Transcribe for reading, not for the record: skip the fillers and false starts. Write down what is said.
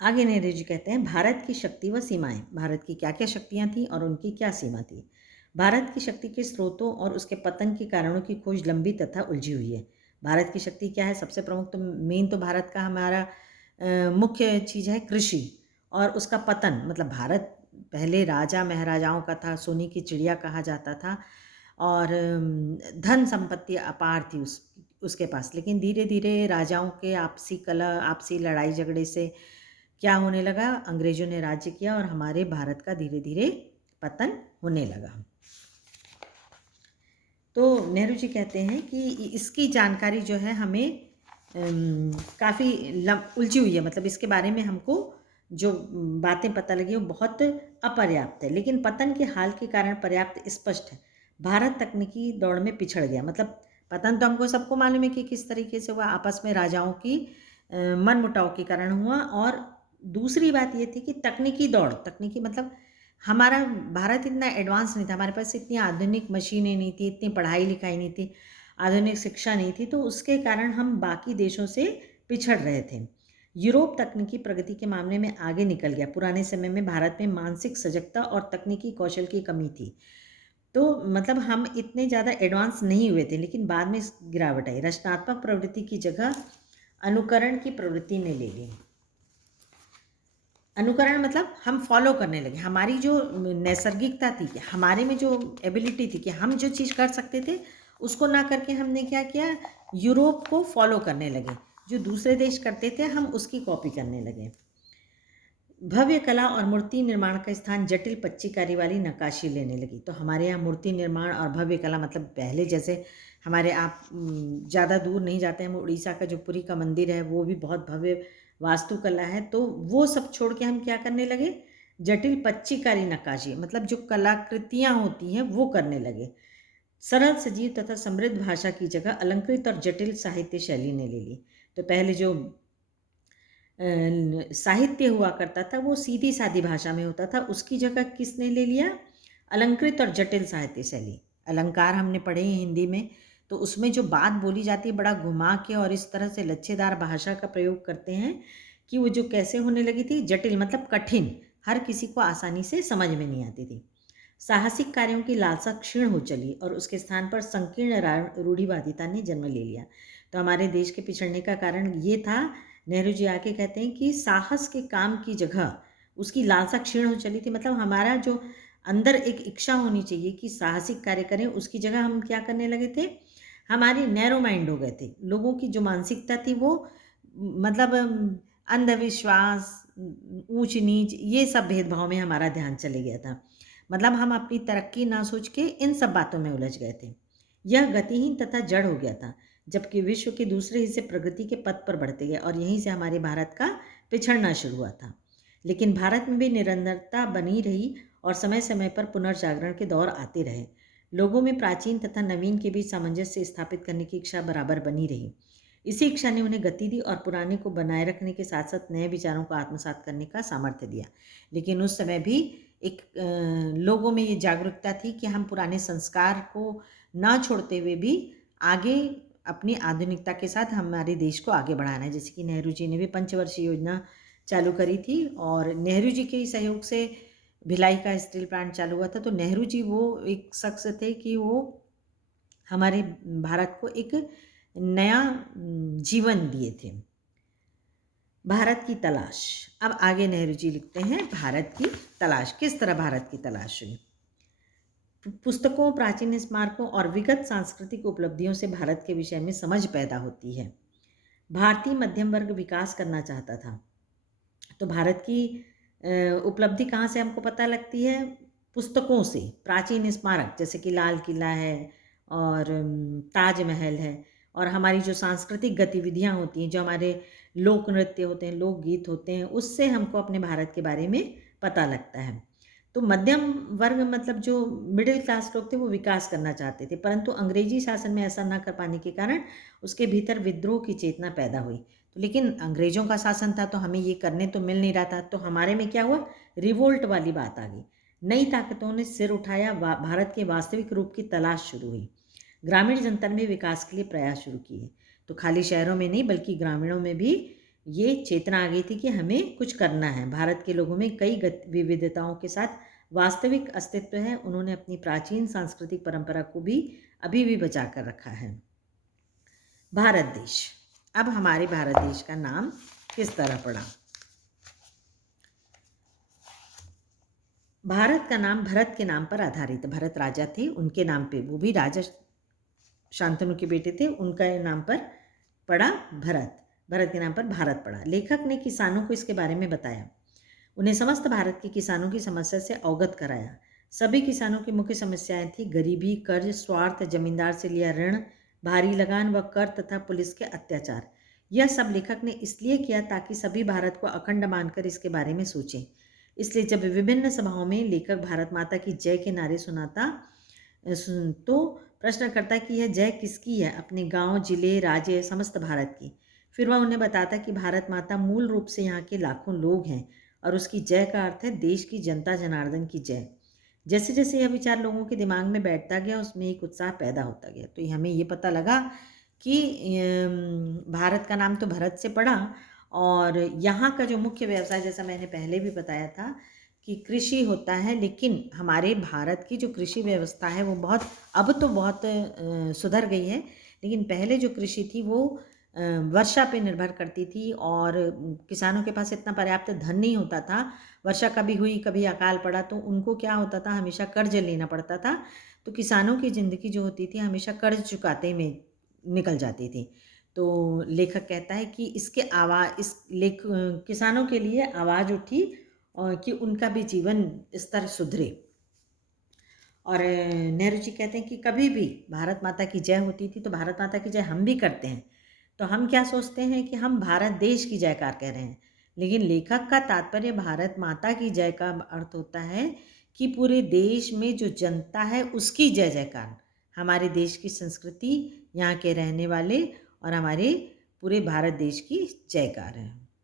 आगे नेहरू जी कहते हैं, भारत की शक्ति व सीमाएं। भारत की क्या क्या शक्तियां थीं और उनकी क्या सीमा थी। भारत की शक्ति के स्रोतों और उसके पतन के कारणों की खोज लंबी तथा उलझी हुई है। भारत की शक्ति क्या है? सबसे प्रमुख तो मेन तो भारत का हमारा मुख्य चीज़ है कृषि और उसका पतन। मतलब भारत पहले राजा महाराजाओं का था, सोने की चिड़िया कहा जाता था और धन संपत्ति अपार थी उसके पास। लेकिन धीरे धीरे राजाओं के आपसी लड़ाई झगड़े से क्या होने लगा, अंग्रेजों ने राज्य किया और हमारे भारत का धीरे धीरे पतन होने लगा। तो नेहरू जी कहते हैं कि इसकी जानकारी जो है हमें काफ़ी उलझी हुई है। मतलब इसके बारे में हमको जो बातें पता लगी वो बहुत अपर्याप्त है, लेकिन पतन के हाल के कारण पर्याप्त स्पष्ट है। भारत तकनीकी दौड़ में पिछड़ गया। मतलब पतन तो हमको सबको मालूम है कि किस तरीके से हुआ, आपस में राजाओं की मनमुटाव के कारण हुआ। और दूसरी बात ये थी कि तकनीकी दौड़, तकनीकी मतलब हमारा भारत इतना एडवांस नहीं था, हमारे पास इतनी आधुनिक मशीनें नहीं थी, इतनी पढ़ाई लिखाई नहीं थी, आधुनिक शिक्षा नहीं थी, तो उसके कारण हम बाकी देशों से पिछड़ रहे थे। यूरोप तकनीकी प्रगति के मामले में आगे निकल गया। पुराने समय में भारत में मानसिक सजगता और तकनीकी कौशल की कमी थी। तो मतलब हम इतने ज़्यादा एडवांस नहीं हुए थे, लेकिन बाद में गिरावट आई। रचनात्मक प्रवृत्ति की जगह अनुकरण की प्रवृत्ति ने ले ली। अनुकरण मतलब हम फॉलो करने लगे। हमारी जो नैसर्गिकता थी, हमारे में जो एबिलिटी थी कि हम जो चीज़ कर सकते थे उसको ना करके हमने क्या किया, यूरोप को फॉलो करने लगे। जो दूसरे देश करते थे हम उसकी कॉपी करने लगे। भव्य कला और मूर्ति निर्माण का स्थान जटिल पच्चीकारी वाली नक्काशी लेने लगी। तो हमारे यहाँ मूर्ति निर्माण और भव्य कला मतलब पहले जैसे हमारे आप ज़्यादा दूर नहीं जाते हैं, उड़ीसा का जो पुरी का मंदिर है वो भी बहुत भव्य वास्तुकला है। तो वो सब छोड़ के हम क्या करने लगे, जटिल पच्चीकारी नक्काशी मतलब जो कलाकृतियाँ होती हैं वो करने लगे। सरल सजीव तथा समृद्ध भाषा की जगह अलंकृत और जटिल साहित्य शैली ने ले ली। तो पहले जो साहित्य हुआ करता था वो सीधी सादी भाषा में होता था, उसकी जगह किसने ले लिया, अलंकृत और जटिल साहित्य शैली। अलंकार हमने पढ़े हैं हिंदी में, तो उसमें जो बात बोली जाती है बड़ा घुमा के और इस तरह से लच्छेदार भाषा का प्रयोग करते हैं कि वो जो कैसे होने लगी थी, जटिल मतलब कठिन, हर किसी को आसानी से समझ में नहीं आती थी। साहसिक कार्यों की लालसा क्षीण हो चली और उसके स्थान पर संकीर्ण रूढ़िवादिता ने जन्म ले लिया। तो हमारे देश के पिछड़ने का कारण ये था, नेहरू जी आके कहते हैं कि साहस के काम की जगह उसकी लालसा क्षीण हो चली थी। मतलब हमारा जो अंदर एक इच्छा होनी चाहिए कि साहसिक कार्य करें, उसकी जगह हम क्या करने लगे थे, हमारी नैरो माइंड हो गए थे। लोगों की जो मानसिकता थी वो मतलब अंधविश्वास, ऊंच नीच, ये सब भेदभाव में हमारा ध्यान चले गया था। मतलब हम अपनी तरक्की ना सोच के इन सब बातों में उलझ गए थे। यह गतिहीन तथा जड़ हो गया था, जबकि विश्व के दूसरे हिस्से प्रगति के पथ पर बढ़ते गए और यहीं से हमारे भारत का पिछड़ना शुरू हुआ था। लेकिन भारत में भी निरंतरता बनी रही और समय समय पर पुनर्जागरण के दौर आते रहे। लोगों में प्राचीन तथा नवीन के बीच सामंजस्य स्थापित करने की इच्छा बराबर बनी रही। इसी इच्छा ने उन्हें गति दी और पुराने को बनाए रखने के साथ साथ नए विचारों को आत्मसात करने का सामर्थ्य दिया। लेकिन उस समय भी एक लोगों में ये जागरूकता थी कि हम पुराने संस्कार को ना छोड़ते हुए भी आगे अपनी आधुनिकता के साथ हमारे देश को आगे बढ़ाना है। जैसे कि नेहरू जी ने भी पंचवर्षीय योजना चालू करी थी और नेहरू जी के सहयोग से भिलाई का स्टील प्लांट चालू हुआ था। तो नेहरू जी वो एक शख्स थे कि वो हमारे भारत को एक नया जीवन दिए थे। भारत की तलाश। अब आगे नेहरू जी लिखते हैं, भारत की तलाश। किस तरह भारत की तलाश हुई? पुस्तकों, प्राचीन स्मारकों और विगत सांस्कृतिक उपलब्धियों से भारत के विषय में समझ पैदा होती है। भारतीय मध्यम वर्ग विकास करना चाहता था। तो भारत की उपलब्धि कहाँ से हमको पता लगती है? पुस्तकों से। प्राचीन स्मारक जैसे कि लाल किला है और ताजमहल है, और हमारी जो सांस्कृतिक गतिविधियाँ होती हैं, जो हमारे लोक नृत्य होते हैं, लोकगीत होते हैं, उससे हमको अपने भारत के बारे में पता लगता है। तो मध्यम वर्ग मतलब जो मिडिल क्लास लोग थे वो विकास करना चाहते थे, परंतु अंग्रेजी शासन में ऐसा ना कर पाने के कारण उसके भीतर विद्रोह की चेतना पैदा हुई। तो लेकिन अंग्रेजों का शासन था तो हमें ये करने तो मिल नहीं रहा था, तो हमारे में क्या हुआ, रिवोल्ट वाली बात आ गई। नई ताकतों ने सिर उठाया, भारत के वास्तविक रूप की तलाश शुरू हुई। ग्रामीण जनता ने विकास के लिए प्रयास शुरू किए। तो खाली शहरों में नहीं बल्कि ग्रामीणों में भी ये चेतना आ गई थी कि हमें कुछ करना है। भारत के लोगों में कई विविधताओं के साथ वास्तविक अस्तित्व है। उन्होंने अपनी प्राचीन सांस्कृतिक परंपरा को भी अभी भी बचा कर रखा है। भारत देश। अब हमारे भारत देश का नाम किस तरह पड़ा? भारत का नाम भरत के नाम पर आधारित है। भरत राजा थे, उनके नाम पे, वो भी राजा शांतनु के बेटे थे, उनका नाम पर पड़ा भरत। भरत के नाम पर भारत पड़ा। लेखक ने किसानों को इसके बारे में बताया, उन्हें समस्त भारत के किसानों की समस्या से अवगत कराया। सभी किसानों की मुख्य समस्याएं थी गरीबी, कर्ज, स्वार्थ, जमींदार से लिया ऋण, भारी लगान व कर तथा पुलिस के अत्याचार। यह सब लेखक ने इसलिए किया ताकि सभी भारत को अखंड मानकर इसके बारे में सोचें। इसलिए जब विभिन्न सभाओं में लेखक भारत माता की जय के नारे सुनाता तो प्रश्न करता कि यह जय किसकी है? अपने गांव, जिले, राज्य, समस्त भारत की। फिर वह उन्हें बताता कि भारत माता मूल रूप से यहाँ के लाखों लोग हैं और उसकी जय का अर्थ है देश की जनता जनार्दन की जय। जैसे जैसे यह विचार लोगों के दिमाग में बैठता गया, उसमें एक उत्साह पैदा होता गया। तो हमें ये पता लगा कि भारत का नाम तो भरत से पड़ा, और यहाँ का जो मुख्य व्यवसाय, जैसा मैंने पहले भी बताया था कि कृषि होता है, लेकिन हमारे भारत की जो कृषि व्यवस्था है वो अब तो बहुत सुधर गई है, लेकिन पहले जो कृषि थी वो वर्षा पे निर्भर करती थी, और किसानों के पास इतना पर्याप्त धन नहीं होता था। वर्षा कभी हुई, कभी अकाल पड़ा, तो उनको क्या होता था, हमेशा कर्ज लेना पड़ता था। तो किसानों की ज़िंदगी जो होती थी हमेशा कर्ज चुकाते में निकल जाती थी। तो लेखक कहता है कि किसानों के लिए आवाज़ उठी और कि उनका भी जीवन स्तर सुधरे। और नेहरू जी कहते हैं कि कभी भी भारत माता की जय होती थी तो भारत माता की जय हम भी करते हैं। तो हम क्या सोचते हैं कि हम भारत देश की जयकार कह रहे हैं, लेकिन लेखक का तात्पर्य भारत माता की जय का अर्थ होता है कि पूरे देश में जो जनता है उसकी जय जयकार, हमारे देश की संस्कृति, यहाँ के रहने वाले और हमारे पूरे भारत देश की जयकार है।